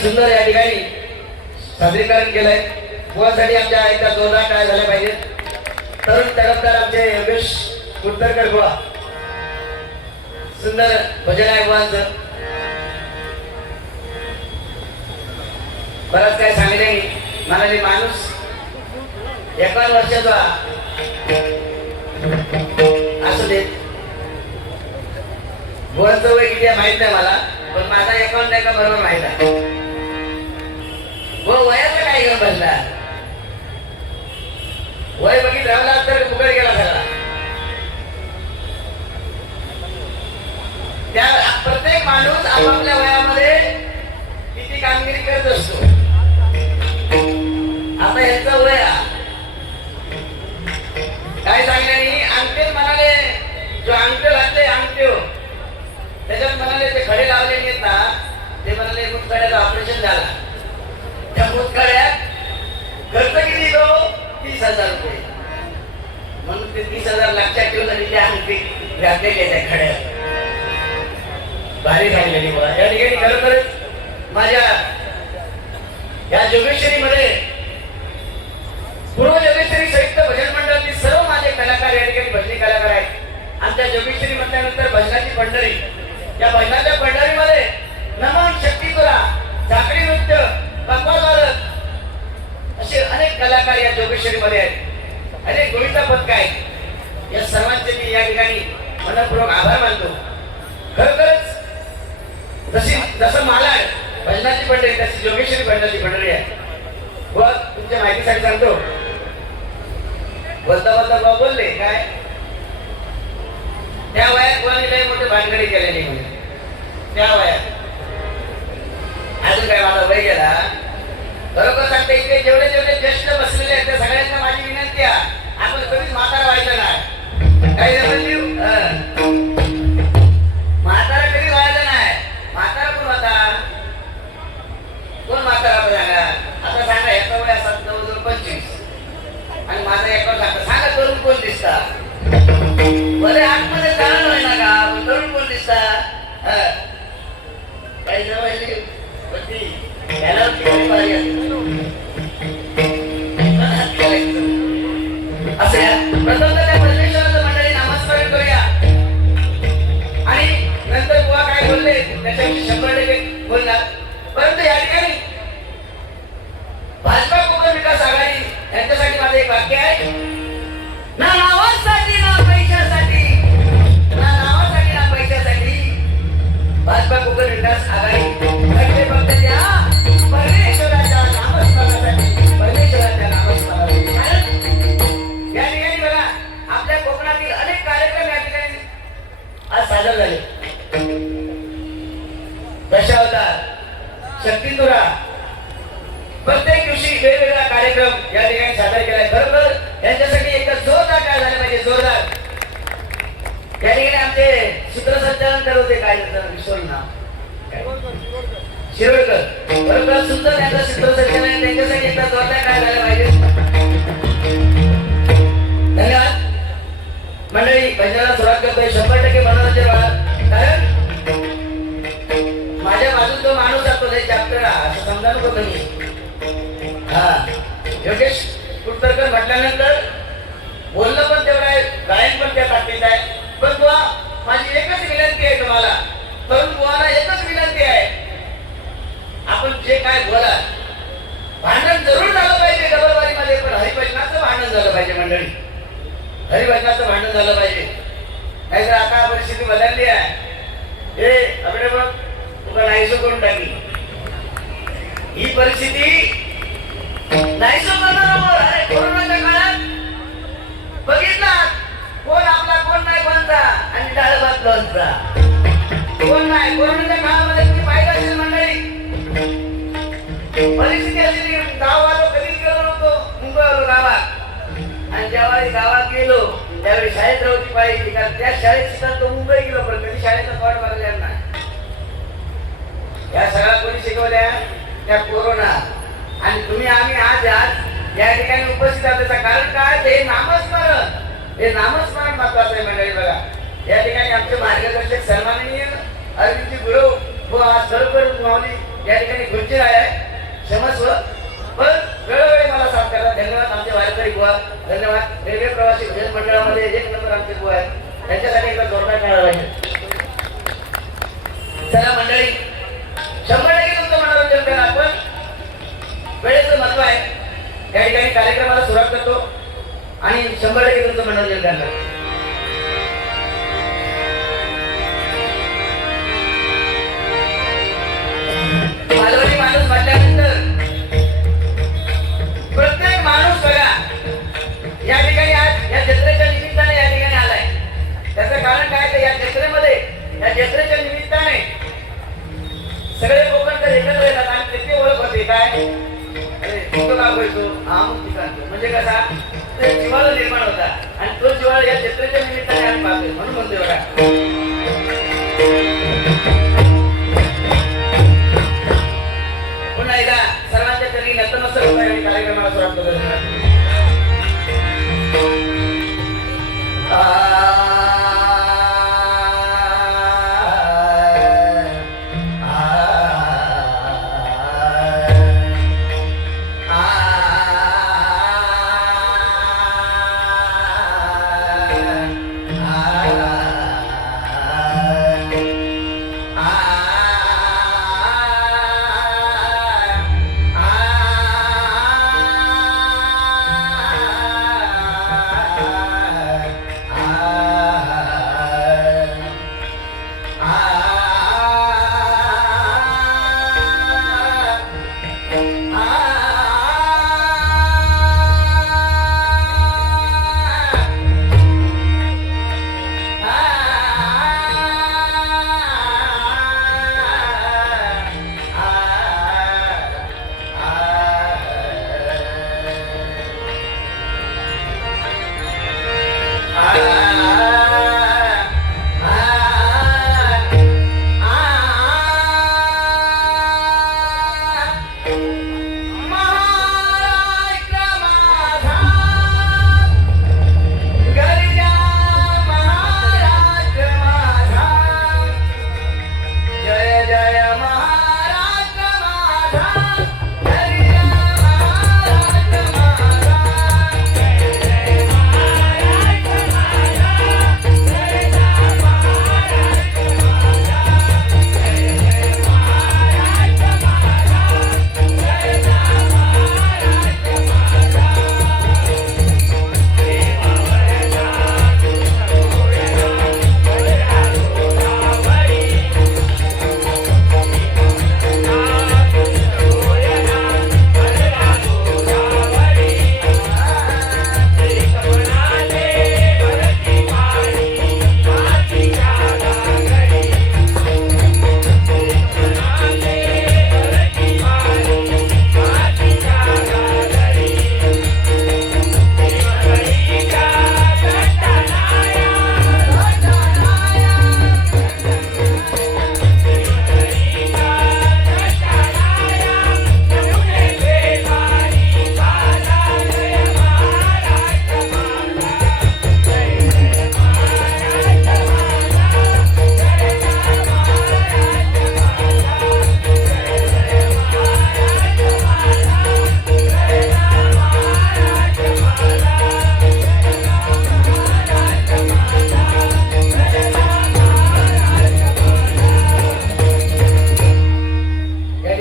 सुंदर या ठिकाणी सादरीकरण केलंय. मुळासाठी आमच्या एकदा जोरदार काय झाले पाहिजे. तरुण तडफदार आमचे योगेश कुटरकर गोळा सुंदर भजन आहे मुळांचं. बरंच काय सांगितले मला ते माणूस 51 वर्षाचा असू दे. गोळाचं वय किती माहित नाही मला, पण माझा 51 नाही का बरोबर माहित आहे. वयाचं काय घेऊन बसला. वय बघित राहिला तर फुकट गेला सगळा. त्या प्रत्येक माणूस आपापल्या वयामध्ये किती कामगिरी करत असतो. आता यांचं वय काय सांगण्यानी अंगठे म्हणाले, जो अंगठे घातले अंगठे त्याच्यात म्हणाले ते खडे लावले नाहीत ना, ते म्हणाले मुतखड्याचं ऑपरेशन झाला. त्या मुतखड्यात खर्च किती येतो 30,000 रुपये. म्हणून ते 30,000 लक्षात ठेवून आणि त्या अंगठी घातलेले त्या खड्यात. भारी सांगलेली मला या ठिकाणी. खरोखरच माझ्या या जोगेश्वरीमध्ये पूर्व जोगेश्वरी संयुक्त भजन मंडळातील सर्व माझे कलाकार या ठिकाणी भजनी कलाकार आहेत. आमच्या जोगेश्वरी म्हटल्यानंतर भजनाची पंढरी, या भजनाच्या पंढरीमध्ये नमन, शक्तिपुरा, झाकडी नृत्य, पंपावादक असे अनेक कलाकार या जोगेश्वरीमध्ये आहेत. अनेक गोविंदा पथक आहेत. या सर्वांचे मी या ठिकाणी मनपूर्वक आभार मानतो. खरोखरच जसं मला भजनाची पंढरी तशी जोगेश्वरी भजनाची पंढरी आहे. व तुमच्या माहितीसाठी सांगतो, बोलता बोलता बाबा बोलले काय त्या वयात कोणी लय मोठे भानगडी केलेली म्हणजे त्या वयात. अजून काय माझा वय गेला. बरोबर सांगते इथे जेवढे जेवढे ज्येष्ठ बसलेले आहेत त्या सगळ्यांना माझी विनंती आहे, आपण कधीच म्हातारा व्हायचं नाही. काही म्हातारा कधी व्हायचं नाही. म्हातारा कोण होता, कोण म्हातारा सांगा. आता सांगा एका वय असतात 25 आणि माझा एका सांगा तरुण कोण दिसता. बरे आतमध्ये कारण होय ना का तरुण कोण दिसता. काही जवळ असं प्रथम त्या परमेश्वराचं मंडळी नामस्मरण करूया आणि नंतर बुवा काय बोलले त्याच्याविषयी 100% बोलणार. परंतु या ठिकाणी भाजपा कोकण विकास आघाडी यांच्यासाठी माझं एक वाक्य आहे, ना नावासाठी ना पैशासाठी, ना नावासाठी ना पैशासाठी भाजपा कोकण विकास आघाडी घडले फक्त त्या परमेश्वराच्या नामस्मरणासाठी, परमेश्वराच्या नामस्मरणासाठी. या ठिकाणी बघा आपल्या कोकणातील अनेक कार्यक्रम या ठिकाणी आज सादर झाले. दशावतार, शक्तितुरा, प्रत्येक दिवशी वेगवेगळा कार्यक्रम या ठिकाणी सादर केलाय. बरोबर यांच्यासाठी एक जोरदार काय झालं पाहिजे, जोरदार. या ठिकाणी आमचे सूत्रसंचालन करत होते, काय विसरलं ना, शिरोडकर. बरोबर सुद्धा त्यांचं सूत्रसंचालन, त्यांच्यासाठी एकदा जोरदार काय झालं पाहिजे. धन्यवाद मंडळी. भजनाला सुरुवात करतोय. 100% मनोरंजन व्हा, कारण माझ्या बाजून तो माणूस जातो लय चॅप्टर असं समजा नको तुम्ही. हा योगेश कुलकर्णी म्हटल्यानंतर बोलणं पण तेवढं आहे, गायन पण त्या ताकदीत आहे. पण बुवा माझी एकच विनंती आहे तुम्हाला, तरुण बुवाला एकच विनंती आहे, आपण जे काय बोला भांडण जरूर झालं पाहिजे डबलवारीमध्ये, पण हरिभजनाचं भांडण झालं पाहिजे मंडळी, हरिभजनाचं भांडण झालं पाहिजे. नाहीतर आता परिस्थिती बदलली आहे. हे आपले बघ तुला नाहीसो करून टाकली ही परिस्थिती, नाहीसो करणार. अरे कोरोनाच्या काळात बघितला कोण आपला कोण नाही कोणता, आणि डाळ भात लोणचा कोण नाही. कोरोनाच्या काळामध्ये तुम्ही पाहिलं असेल मंडळी, परिस्थिती अशी गाव आलो, कधीच गेलो नव्हतो, मुंबई आलो गावात, आणि ज्यावेळी गावात गेलो त्यावेळी शाळेत राहूची पाहिजे, कारण त्या शाळेत सुद्धा तो मुंबई गेलो, पण कधी शाळेचा पाठ भरलेला नाही. या सगळ्या कोणी शिकवल्या त्या कोरोना. आणि तुम्ही आम्ही आज या ठिकाणी उपस्थित आहोत त्याचं कारण काय, हे नामस्मरण, हे नामस्मरण महत्वाचं आहे मंडळी. बघा या ठिकाणी आमचे मार्गदर्शक सन्माननीय अरविंदजी गुरु व सर्व माऊली या ठिकाणी खुर्ची आहे, क्षमस्व. पण वेळोवेळी मला साथ करा. धन्यवाद आमचे वारकरी बुवा, धन्यवाद. रेल्वे प्रवासी भजन मंडळामध्ये 1 नंबर आमचे बुवा आहेत, त्यांच्यासाठी एकदा जोरदार मिळाला पाहिजे. चला मंडळी, 100% तुमचं मनोरंजन करा. आपण वेळेचं महत्व आहे. या ठिकाणी कार्यक्रमाला सुरुवात करतो आणि 100% तुमचं मनोरंजन करणार. मालवणी माणूस म्हटल्यानंतर प्रत्येक माणूस बघा या ठिकाणी आज या जत्रेच्या निमित्ताने या ठिकाणी आलाय. त्याचं कारण काय, तर या जत्रेमध्ये, या जत्रेच्या निमित्ताने सगळे कोकणकर एकत्र येतात आणि त्याची ओळख होते. काय अरे तो का बोलतो अमुक ठिकाणचं, म्हणजे कसा ते जिव्हाळा निर्माण होता, आणि तो जिव्हाळा या जत्रेच्या निमित्ताने आम्ही पाहतोय, म्हणून म्हणतोय बघा. पुन्हा एकदा सर्वांच्या चरणी नतमस्तक होत आहे आणि कार्यक्रमाला सुरुवात करतो.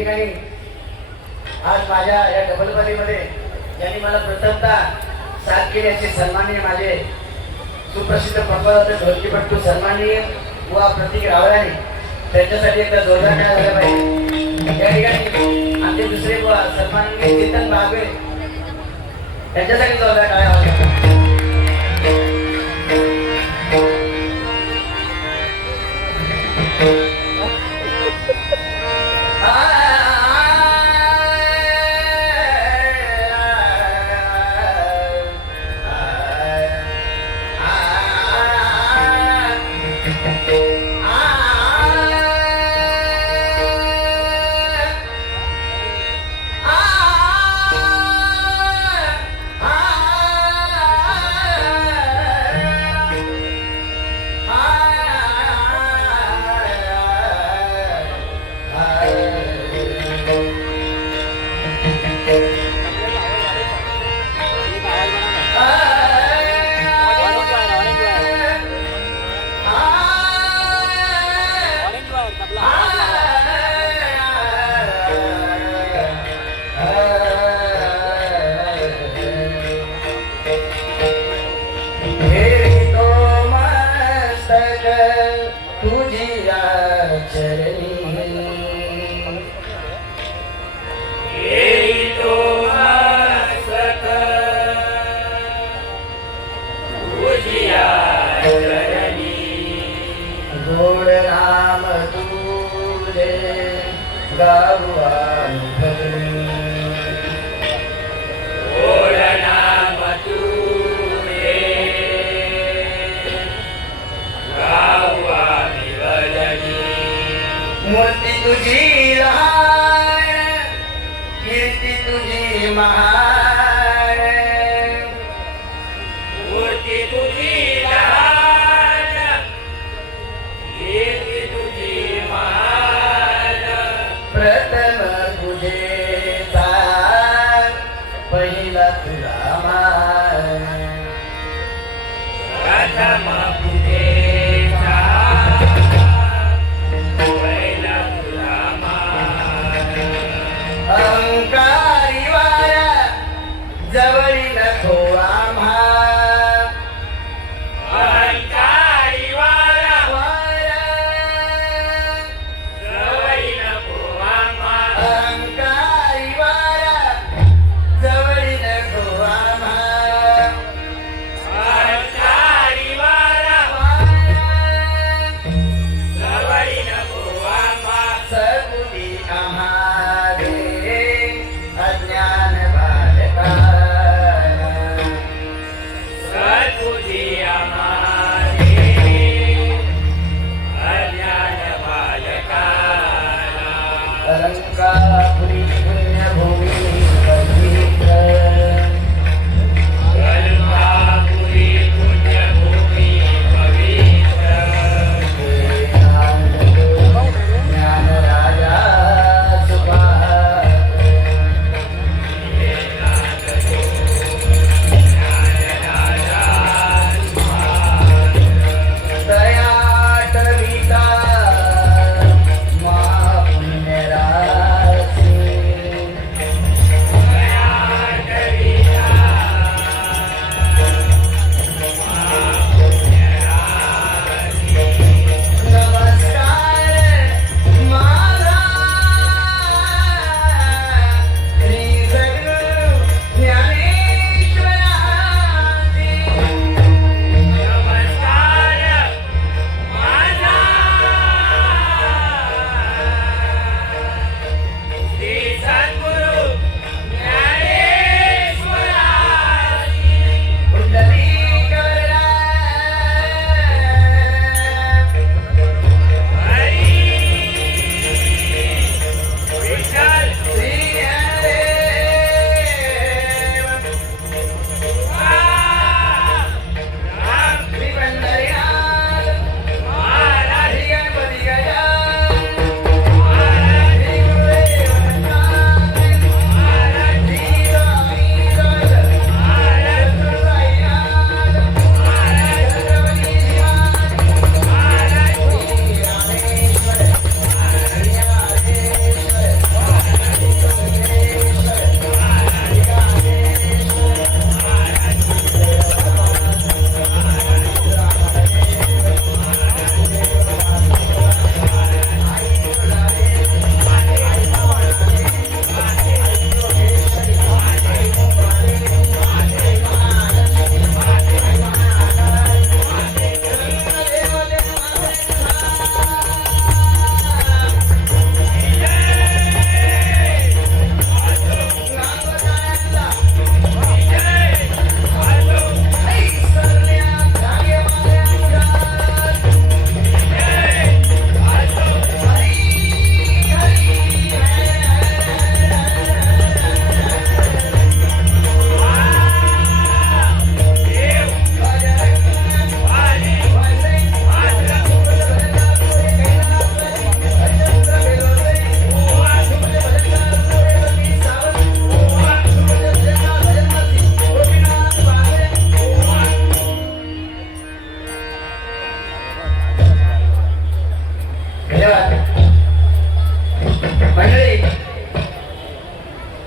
ठिकाणी आज माझ्या या डबलबारीमध्ये ज्यांनी मला प्रथमतः साथ केल्याचे सन्माननीय माझे सुप्रसिद्ध पंपदाचे ढोलकीपट्टू सन्माननीय व प्रतीक रावळाने त्यांच्यासाठी एकदा जोरदार टाळ्या झाल्या पाहिजे. या ठिकाणी आमचे दुसरे व सन्माननीय चेतन बागवे त्यांच्यासाठी जोरदार टाळ्या वाजवा. मूर्ती तुझी लहान कीर्ती तुझी महान मूर्ती तुझी लहान कीर्ती तुझी महान प्रथम पूजेचा पहिला तुला मान प्रथम पूजेचा अहंकारी वारा जवळी नको आम्हा अहंकारी वारा जवळी नको आम्हा अहंकारी वारा जवळी नको आम्हा अहंकारी वारा जवळी नको आम्हा सगुणी आम्हा अलंकापुरी पुण्यभूमी पवित्र अलंकापुरी पुण्यभूमी पवित्र ज्ञान राजा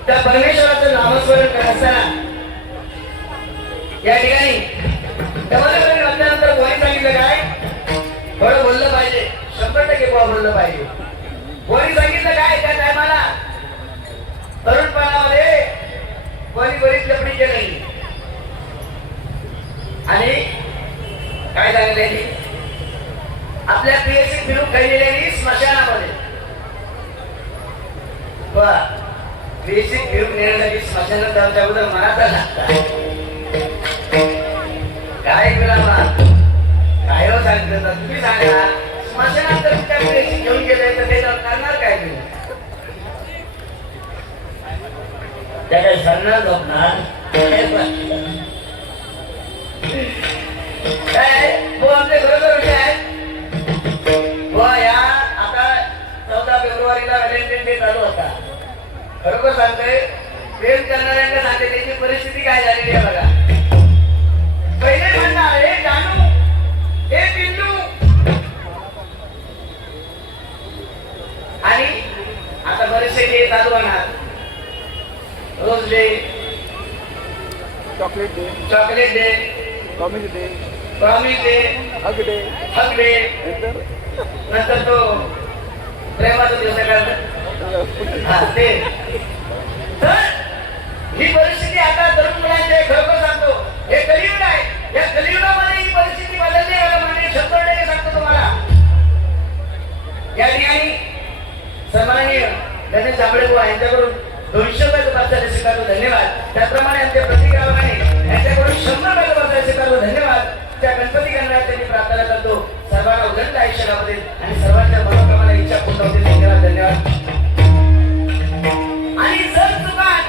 त्या परमेश्वराचं नामस्मरण करत असताना या ठिकाणी डबल वाचल्यानंतर कोणी सांगितलं काय थोडं बोललं पाहिजे 100% बोललं पाहिजे. कोणी सांगितलं काय त्या टायमाला तरुणपणामध्ये कोणी बरीच लपडी केली आणि काय झालेली आपल्या प्रियसी फिरून खाल्लेली स्मशानामध्ये प्रियसी फिरून नेण्यासाठी स्मशानात जाऊच्या अगोदर मनाचा लागतात काय केला काय हो सांगत तुम्ही सांगा स्मशानात जर त्या प्रियसी घेऊन गेले तर ते करणार काय तुम्ही त्या काही सांगणार झोपणार आमचे खरोखर विषय आहेत या आता 14 फेब्रुवारीला व्हॅलेंटाईन डे चालू होता. खरोखर सांगतोय प्रेम करणाऱ्यांना सांगते त्याची परिस्थिती काय झालेली आहे बघा. पहिले म्हणणार हे जानू हे पिल्लू आणि आता बरेचसे डे चालू होणार. Rose day chocolate day promise day hug day नंतर तो प्रेमाचा दिवस ते तर ही परिस्थिती आता तरुण मुलांचे खरोखर सांगतो हे कलियुग आहे. या कलियुगामध्ये ही परिस्थिती बदलली आहे म्हणजे 100% सांगतो तुम्हाला. या ठिकाणी सन्माननीय गणेश जांभळे बुवा यांच्याकडून 200 रुपये बसायला स्वीकारतो धन्यवाद. त्याप्रमाणे आमच्या प्रतिक्रियाने यांच्याकडून 100 रुपये बसायला स्वीकारतो धन्यवाद. त्या गणपती गणरायाची त्यांनी प्रार्थना करतो सर्वांना उदंड आयुष्य लाभतील आणि सर्वांच्या मनोकामना इच्छा पूर्ण होतील. धन्यवाद. आणि जर चुकान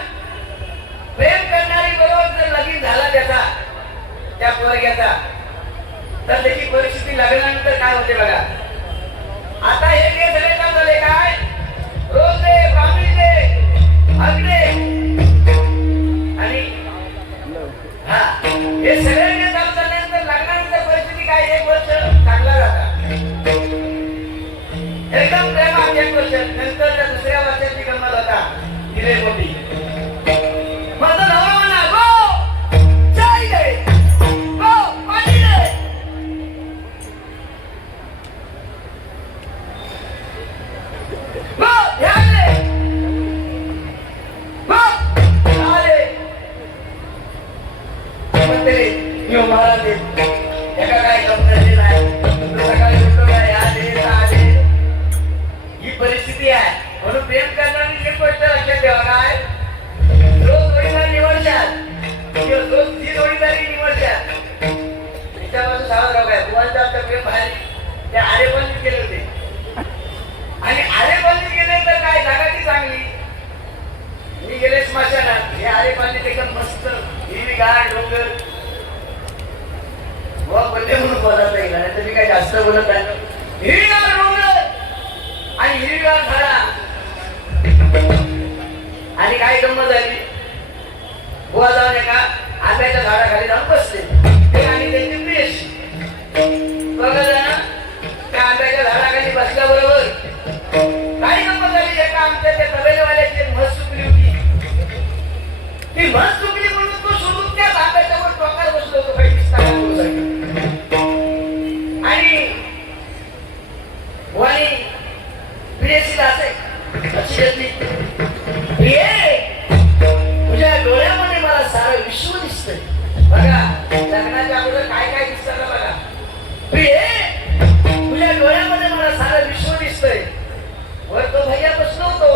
प्रेम करणारी बरोबर जर लगीन झाला त्याचा त्या पोरग्याचा तर त्याची परिस्थिती लग्नानंतर काय होते बघा. आता हे सगळे काम झाले काय रोज दे प्रॉमिस दे अगदी आणि हा हे सगळे चालू झाल्यानंतर लग्नानंतर परिस्थिती काय 1 वर्ष चांगला जाता एकदम प्रेमात 1 वर्ष नंतर त्या दुसऱ्या वर्षाची गंमत होता दिले मोठी माझा नवरा म्हणा गो चाय दे गो पाणी दे गो ध्यान दे ही परिस्थिती आहे. म्हणून प्रेम करणारी एक गोष्ट लक्षात ठेवा काय रोज जोडीदार निवडतात रोज जी जोडीदारी निवडतात त्याच्यापासून सावध राहू काय तुम्हाला आमचं प्रेम बाहेर ते आरेपल्ली केले होते आणि आरेपल्ली गेले तर काय जागा ती चांगली मी गेले स्मशानात हे आरेपल्ली एकदम मस्त हिरवीगार डोंगर बोलले म्हणून बोलत नाही तर मी काही जास्त बोलत नाही. हिरवीगार डोंगर आणि हिरवीगार झाडा आणि काय गंमत झाली बुवा जाऊन एका आंब्याच्या झाडाखाली जाऊन बसले ते आणि त्यांची पेश बघा ना त्या आंब्याच्या झाडाखाली बसल्याबरोबर काही गंमत झाली. एका आमच्या त्या तबेलेवाल्याची म्हस चुकली होती. ती म्हस चुकली म्हणून तो सोडून त्या आंब्याच्या वर टोकार बसलो होतो काही दिसताना आणि वाणी प्रियसीला असे अशी घेतली तुझ्या डोळ्यामध्ये मला सारं विश्व दिसतंय बघा. लग्नाच्या अगोदर काय काय दिसतं ना बघा. प्रिय तुझ्या डोळ्यामध्ये मला सारं विश्व दिसतंय. वर तो भैया बसलो होतो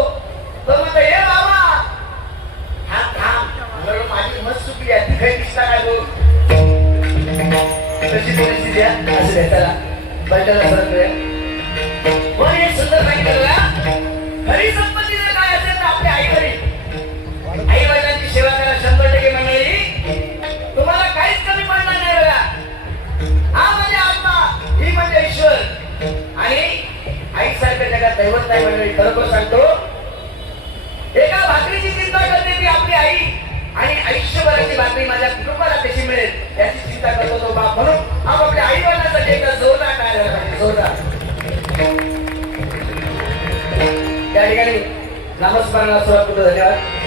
नामस्मरणाला सुरुवात करतो. धन्यवाद.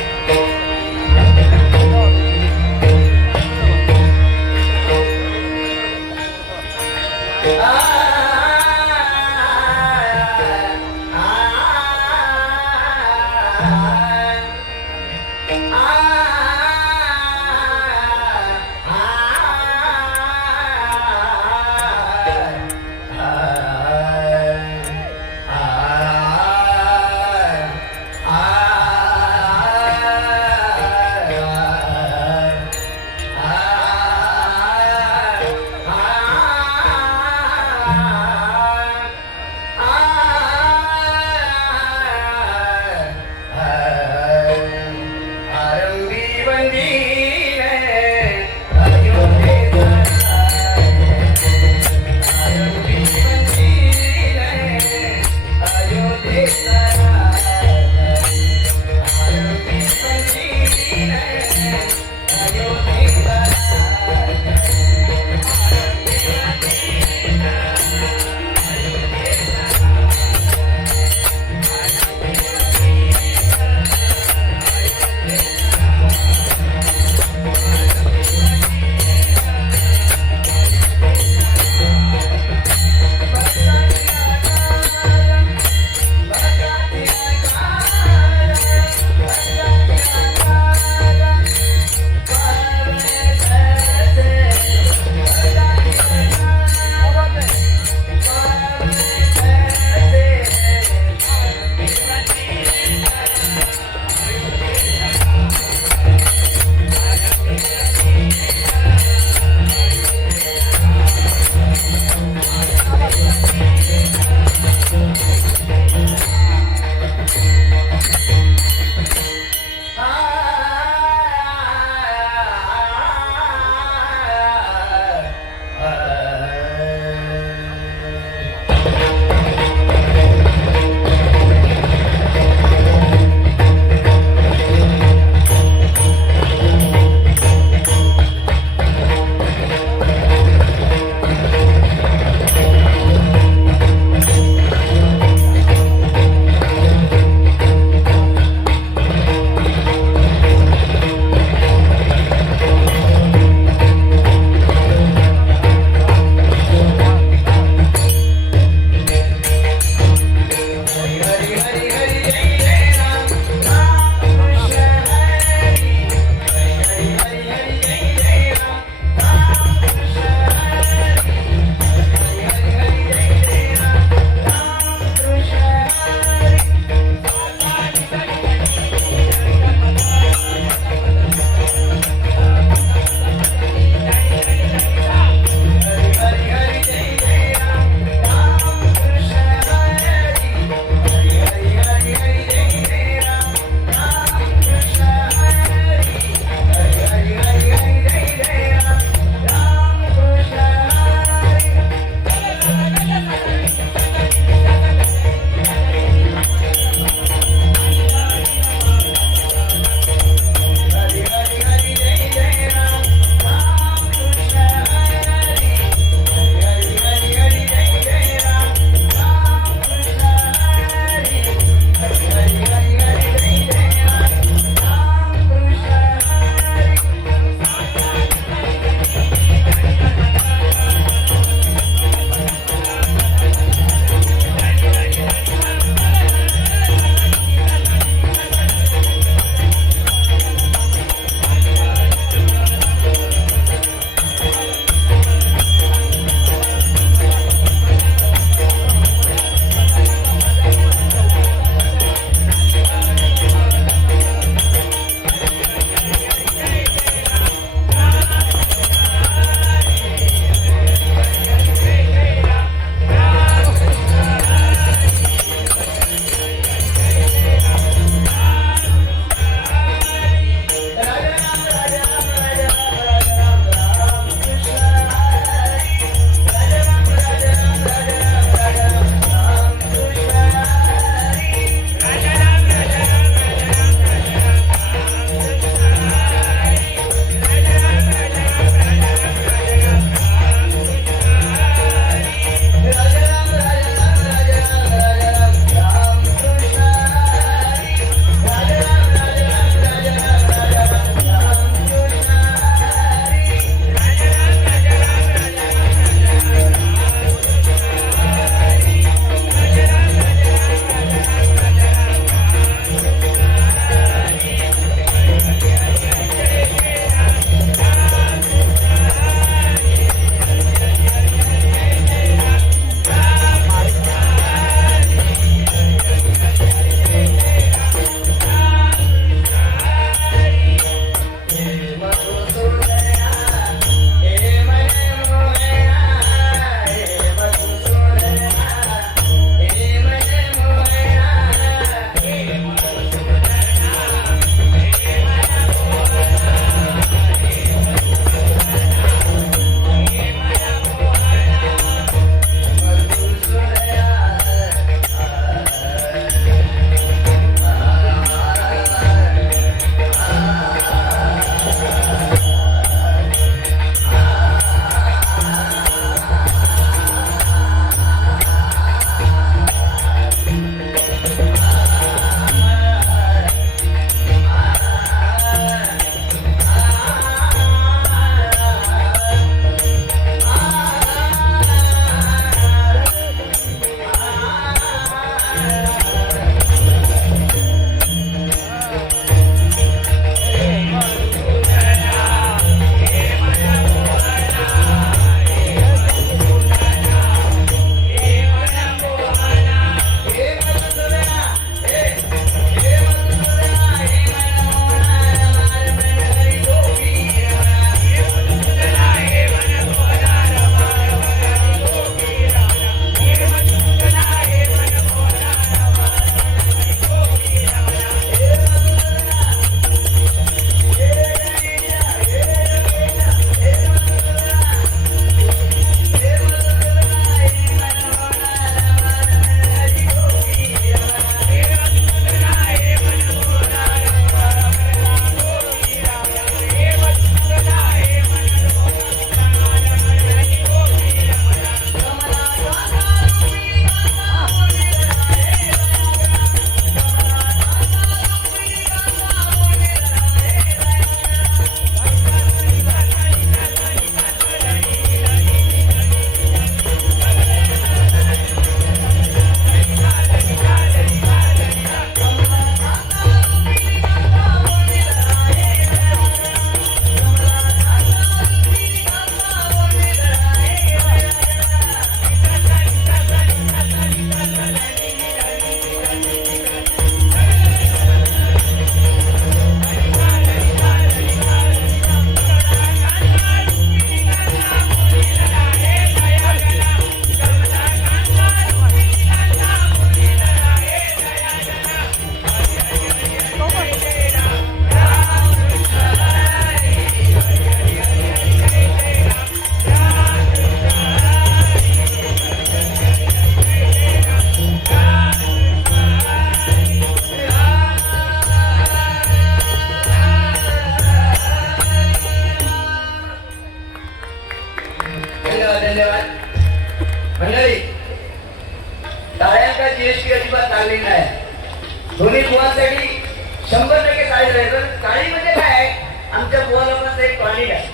100% काळी राहायचं. काळी म्हणजे काय? आमच्या बुवा लोकांचं एक टॉनिक आहे.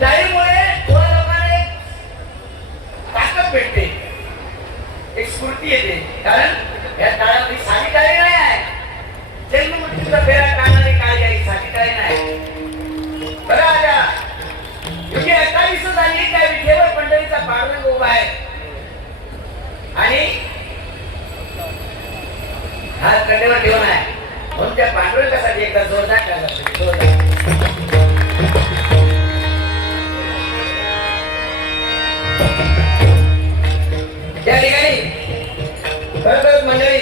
डाळीमुळे बुवा लोकांना एक ताकद भेटते, एक स्फूर्ती येते. कारण या काळामध्ये साधी काळी नाही आहे. जन्म मृत्यूचा फेरा टाळणारी काळी आहे, साधी काळी नाही. बरं आल्या योग्य 28 झाली त्या विठेवर पंढरीचा पांडुरंग उभा आहे आणि हात कंडेवर ठेवून आहे. म्हणून त्या पांडुरंगासाठी एकदा जोरदार टाळ्या वाजवा, जोरदार. त्या ठिकाणी खरंच मंडळी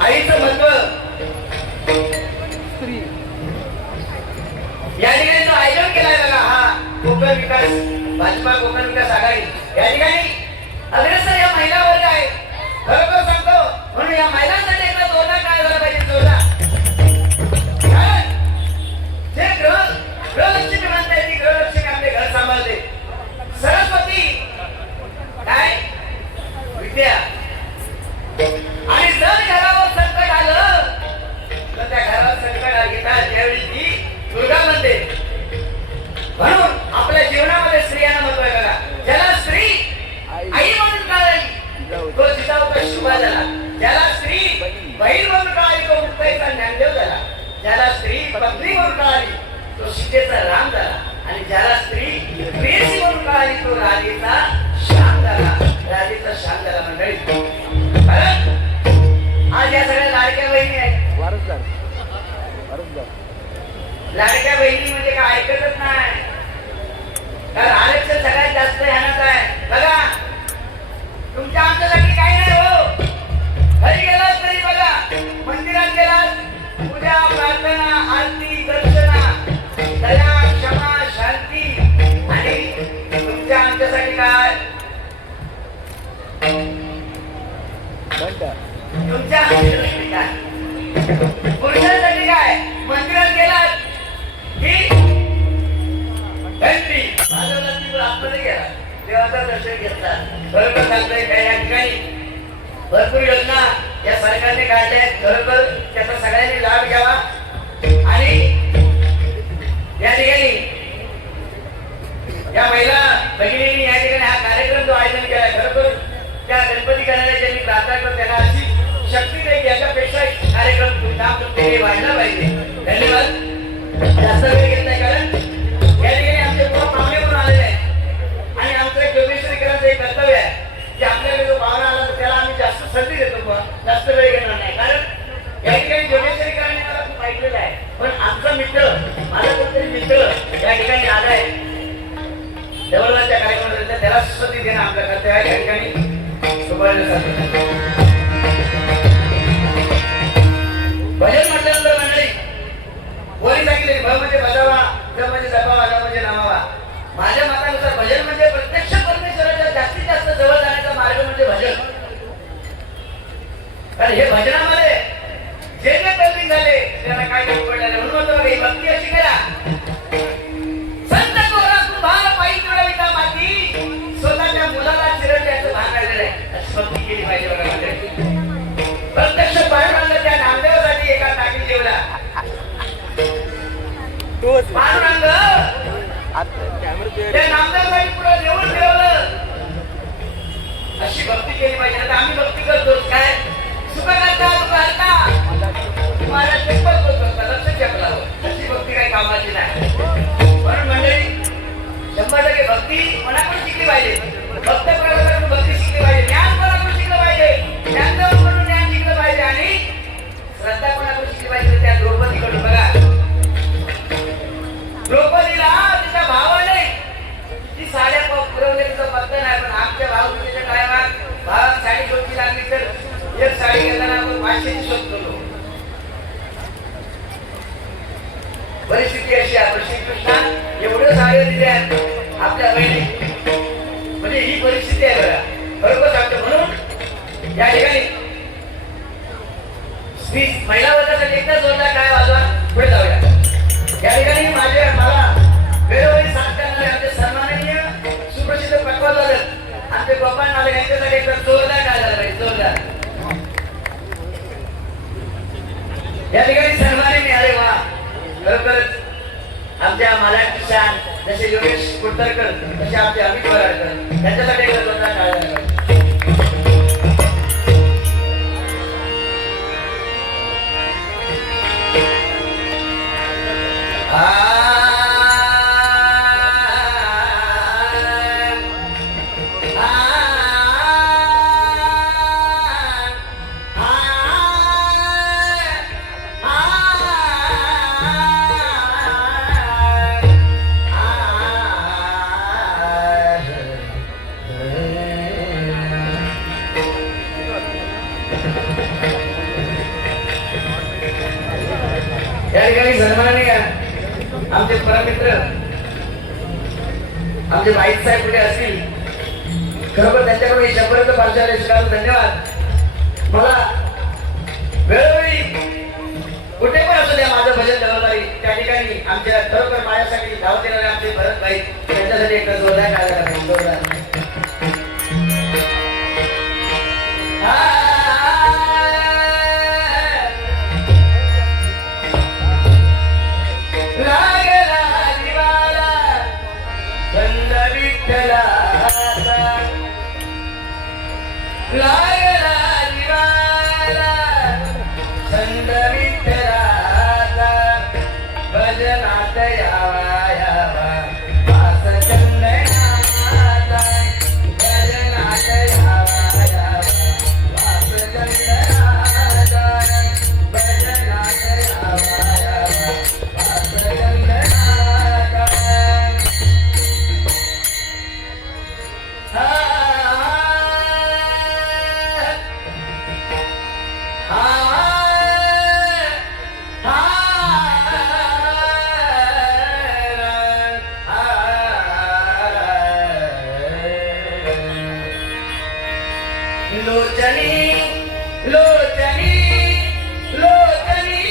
आईचं महत्व या ठिकाणी जो आयोजन केलाय बघा हा कोकण विकास भाजपा कोकण विकास आघाडी या ठिकाणी अग्रेसर या महिला वर्ग आहे. खरोखर सांगतो म्हणून या महिलांसाठी एकदा जोरदार काय झाला पाहिजे, जोरदार. कारण जे गृहलक्ष्मी म्हणताय ती गृहलक्ष्मी आपले घर सांभाळते. सरस्वती काय विद्या. आणि जर घरावर संकट आलं तर त्या घरावर संकट येतात त्यावेळी ती दुर्गा म्हणते. म्हणून आपल्या जीवनामध्ये स्त्रियांना महत्व आहे बघा. ज्याला स्त्री आई म्हणून कळली तो जिजाऊचा शुभा झाला. ज्याला स्त्री बहीण म्हणून कळली तो मुक्ताईचा ज्ञानदेव झाला. ज्याला स्त्री पत्नी म्हणून कळली तो सीतेचा राम झाला. आणि ज्याला स्त्री प्रेयसी म्हणून कळली तो राधेचा श्याम झाला. राधेचा श्याम झाला मंडळी. कारण आज या सगळ्या लाडक्या बहिणी आहेत. लाडक्या बहिणी म्हणजे काय ऐकतच नाही. कारण आरक्षण सगळ्यात जास्त ह्यानाच आहे बघा. तुमच्या आमच्यासाठी काही नाही हो. घरी गेलात तरी बघा, मंदिरात गेलात पूजा प्रार्थना आरती दर्शना दया क्षमा शांती. आणि तुमच्या आमच्यासाठी काय? तुमच्या आमच्यासाठी काय? पुरुषांसाठी काय? मंदिरात गेलात की घंटी वाजवला, आतमध्ये गेला देवाचं दर्शन घेतला. बरोबर सांगतोय काय? या ठिकाणी भरपूर योजना या सरकारने काढल्या आहेत. खरोखर त्याचा सगळ्यांनी लाभ घ्यावा. आणि या ठिकाणी या महिला भगिनींनी या ठिकाणी हा कार्यक्रम जो आयोजन केला खरोखर त्या गणपती गणाला ज्यांनी प्रार्थना करतो त्यांना अशी शक्ती नाही की याच्यापेक्षा कार्यक्रम धूमधाम वाढला पाहिजे. धन्यवाद. जास्त वेळ घेत नाही कारण या ठिकाणी आमचे खूप पाहुणे म्हणून आलेले आहेत. आणि आमचं एक योगेश्वरीकरांचं एक कर्तव्य आहे की आपल्याकडे जो पाहुणा आला तर त्याला आम्ही जास्त संधी देतो, जास्त वेळ घेणार नाही. कारण या ठिकाणी योगेश्वरीकरांनी मला खूप ऐकलेलं आहे. पण आमचा मित्र माझा कोणतरी मित्र या ठिकाणी आलाय देवळाच्या कार्यक्रमात, त्याला सुस्वती देणं आपलं कर्तव्य आहे. या ठिकाणी भजन म्हटल्यानंतर मंडळी वरी सांगितले भ म्हणजे बजावा, ज म्हणजे जपावा, न म्हणजे नामावा. माझ्या मतानुसार भजन म्हणजे प्रत्यक्ष परमेश्वराच्या जास्तीत जास्त जवळ जाण्याचा मार्ग म्हणजे भजन. कारण हे भजनामध्ये जे जे टर्निंग झाले त्यांना काय कमी पडलं म्हणून म्हणतो ही भक्ती अशी करा. संत कोरा कुभार पायी तुडविता माती, स्वतःच्या मुलाला चिरडण्याचं भान काढलेलं आहे. अशी भक्ती केली पाहिजे बघा मंडळी. प्रत्यक्ष पांडुरंग त्या नामदेवासाठी एका टाकी जेवला. पांडुरंग त्या नामदेवासाठी पुढे जेवण ठेवलं. अशी भक्ती केली पाहिजे. आता आम्ही भक्ती करतो काय सुख करता दुःख हरता तुम्हाला चप्पल करता लक्ष ठेवलं. अशी भक्ती काही कामाची नाही. म्हणून मंडळी 100% भक्ती मनाकडून शिकली पाहिजे. भक्त प्रभाकरून भक्ती शिकली पाहिजे. ज्ञान कोणाकडून शिकलं पाहिजे, ज्ञानदेवाकडून ज्ञान शिकलं पाहिजे. आणि श्रद्धा कोणाकडून शिकली पाहिजे. त्या द्रौपदीकडून बघा. द्रौपदीला तिच्या भावाने ती साड्या पुरवण्याचं पत्ता नाही. पण आमच्या भाऊच्या टायमात भावात साडी शोधली लागली तर एक साडी घेताना आपण 500 शोधतो. परिस्थिती अशी आहे. श्रीकृष्णा एवढ्या साड्या दिल्या आपल्या बहिणी म्हणजे ही परिस्थिती आहे बघा. बरोबर सांगतो. म्हणून या ठिकाणी स्त्री महिला वर्गासाठी एकदा जोरदार काय वाजवा. पुढे जाऊया. या ठिकाणी मला वेळोवेळी सांगताना आमचे सन्माननीय सुप्रसिद्ध पटवाल आमचे गोपाळ नाले यांच्यासाठी एकदा जोरदार काय झालं पाहिजे. जोरदार या ठिकाणी सन्मानी मिळाले वा खरोखरच आमच्या मराठी शान जसे योगेश कुटरकर तसे आमचे अमित वराडकर त्यांच्यासाठी एक जोरदार टाळ्या वाजवा. या ठिकाणी सन्माननीय आमचे परमित्र आमचे माहीत साहेब कुठे असतील खरोखर त्यांच्याकडून ही शब्द पाठशाला स्वीकारून धन्यवाद. मला वेळोवेळी कुठे पण असू द्या माझं भजन जबाबदारी त्या ठिकाणी आमच्या खरोखर माझ्यासाठी धावत येणारे आमचे भरत भाई त्यांच्यासाठी एक जोरदार टाळ्या वाजवा. जोरदार संत विठ्ठलाचा भजनात यावा यावा वास चंदनाचा भजनात यावा यावा वास चंदनाचा भजनात यावा यावा वास चंदनाचा लोचनी लोचनी लोचनी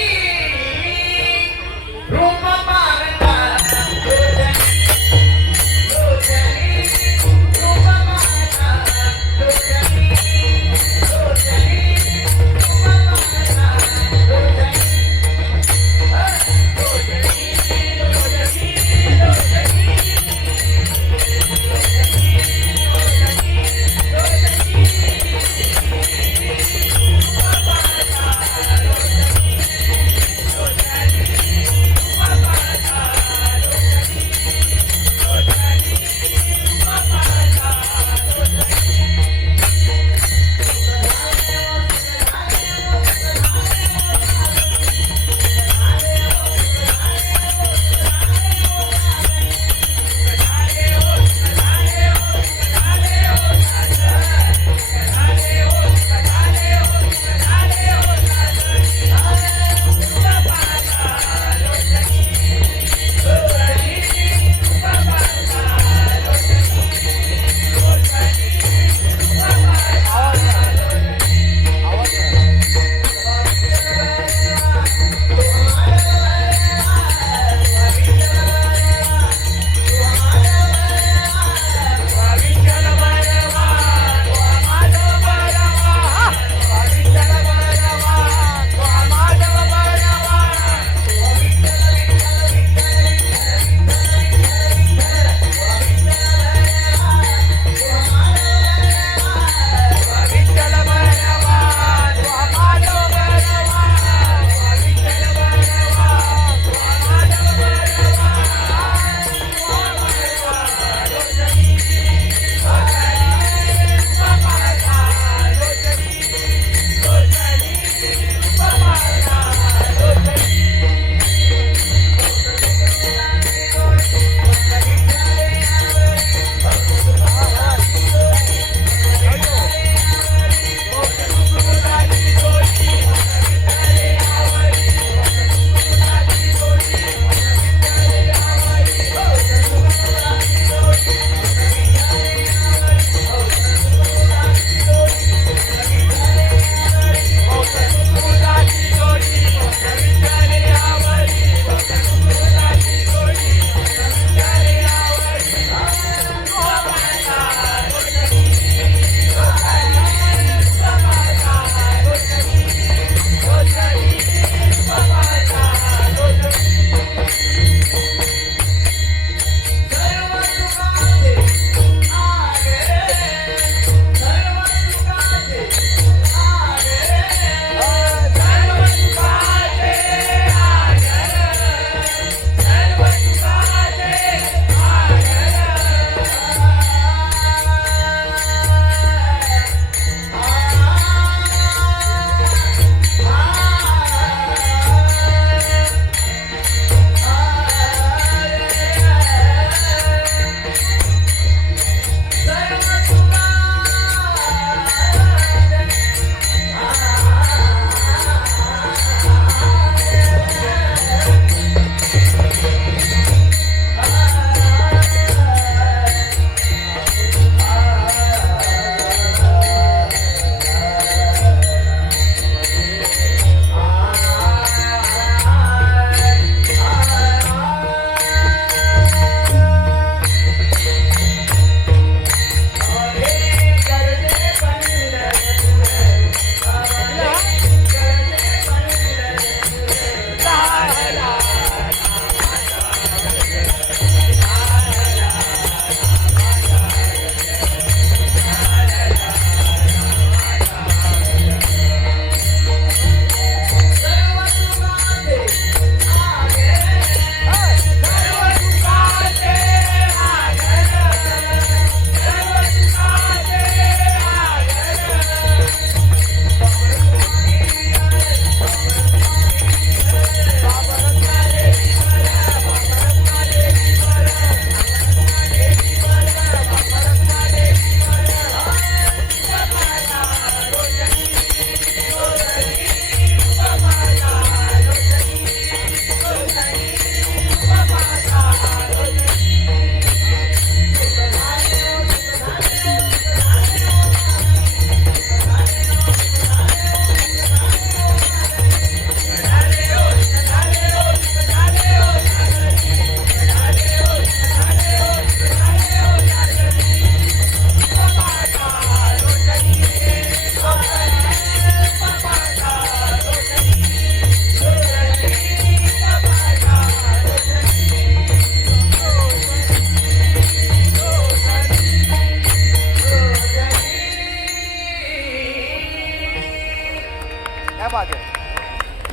रूप पाहता लोचनी रूप पाहता लोचनी लोचनी रूप पाहता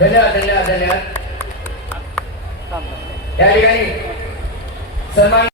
धन्यवाद धन्यवाद धन्यवाद. या ठिकाणी सन्मान